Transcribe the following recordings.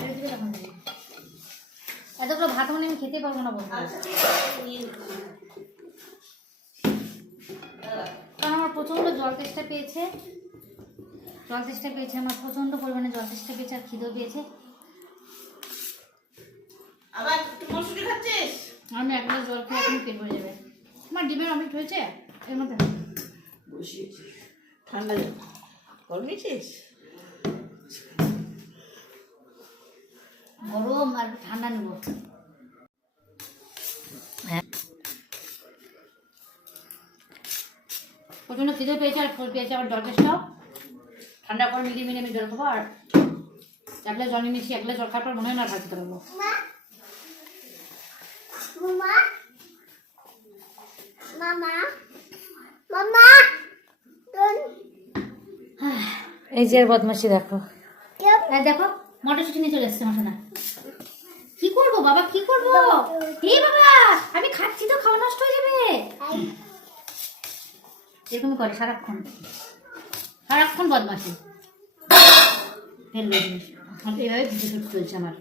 ছেড়ে দিবে তখন খাবি। এতগুলো ভাত মানে আমি খেতে পারবো না বলবো, কারণ আমার প্রচণ্ড জল তেষ্টা পেয়েছে। আমার প্রচণ্ড পরিমাণে জল তেষ্টা পেয়েছে আর খিদেও পেয়েছে। আবার মশুরি খাচ্ছিস? আমি এক গ্লাস জল খেয়ে এখন পেট ভরে যাবে। আমার ডিমের অমলেট হয়েছে এর মধ্যে বসিয়েছি, ঠান্ডা জল গরম নিয়েছিস? গরম আর ঠান্ডা নেবো। হ্যাঁ, প্রচণ্ড খিদে পেয়েছে আর ফুল পেয়েছে, আবার জল তেষ্টাও। ঠান্ডা করে মিলিয়ে আমি জল খাবো, আর এক গ্লাস জল নিয়ে মিশিয়ে এক গ্লাস জল খাওয়ার পর মনে হয় না ভাত খেতে পারবো। এই যে বদমাসি দেখো, দেখো মটরশুঁটি নিয়ে চলে এসছে আমার সোনা। কি করবো বাবা, কি করবো? এই বাবা, আমি খাচ্ছি তো, খাওয়া নষ্ট হয়ে যাবে। এরকমই করে সারাক্ষণ বদমাসি। এইভাবে ভিডিও শুট চলছে আমার।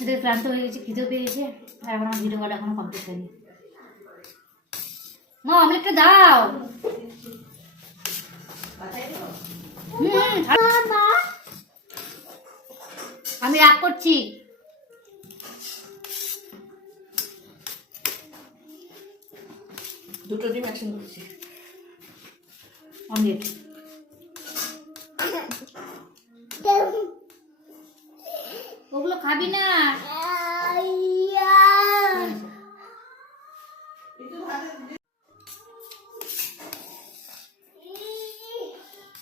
এদের ক্লান্ত হয়ে গেছে, খিদেও পেয়ে গেছে, আর এখন আমার ভিডিও করা এখনো কমপ্লিট হয়নি। মা অমলেটটা দাও। আমি রাগ করছি। দুটো ডিম একসঙ্গে করছি অমলেট। ওগুলো খাবি না।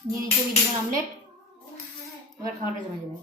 নিয়ে নিচ্ছে ডিমের অমলেট, এবার খাওয়াটা জমে যাবে।